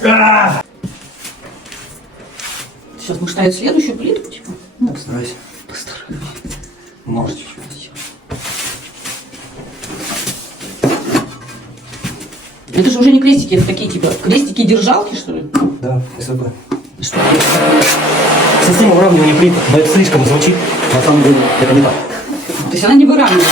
Сейчас будешь ставить следующую плитку, типа. Ну, постараюсь. Постараюсь. Может, чуть-чуть. Это же уже не крестики, это такие, типа, крестики-держалки, что ли? Да, СВП. Что? Система уравнивания плит, но это слишком звучит. На самом деле, это не так. То есть она не выравнивает.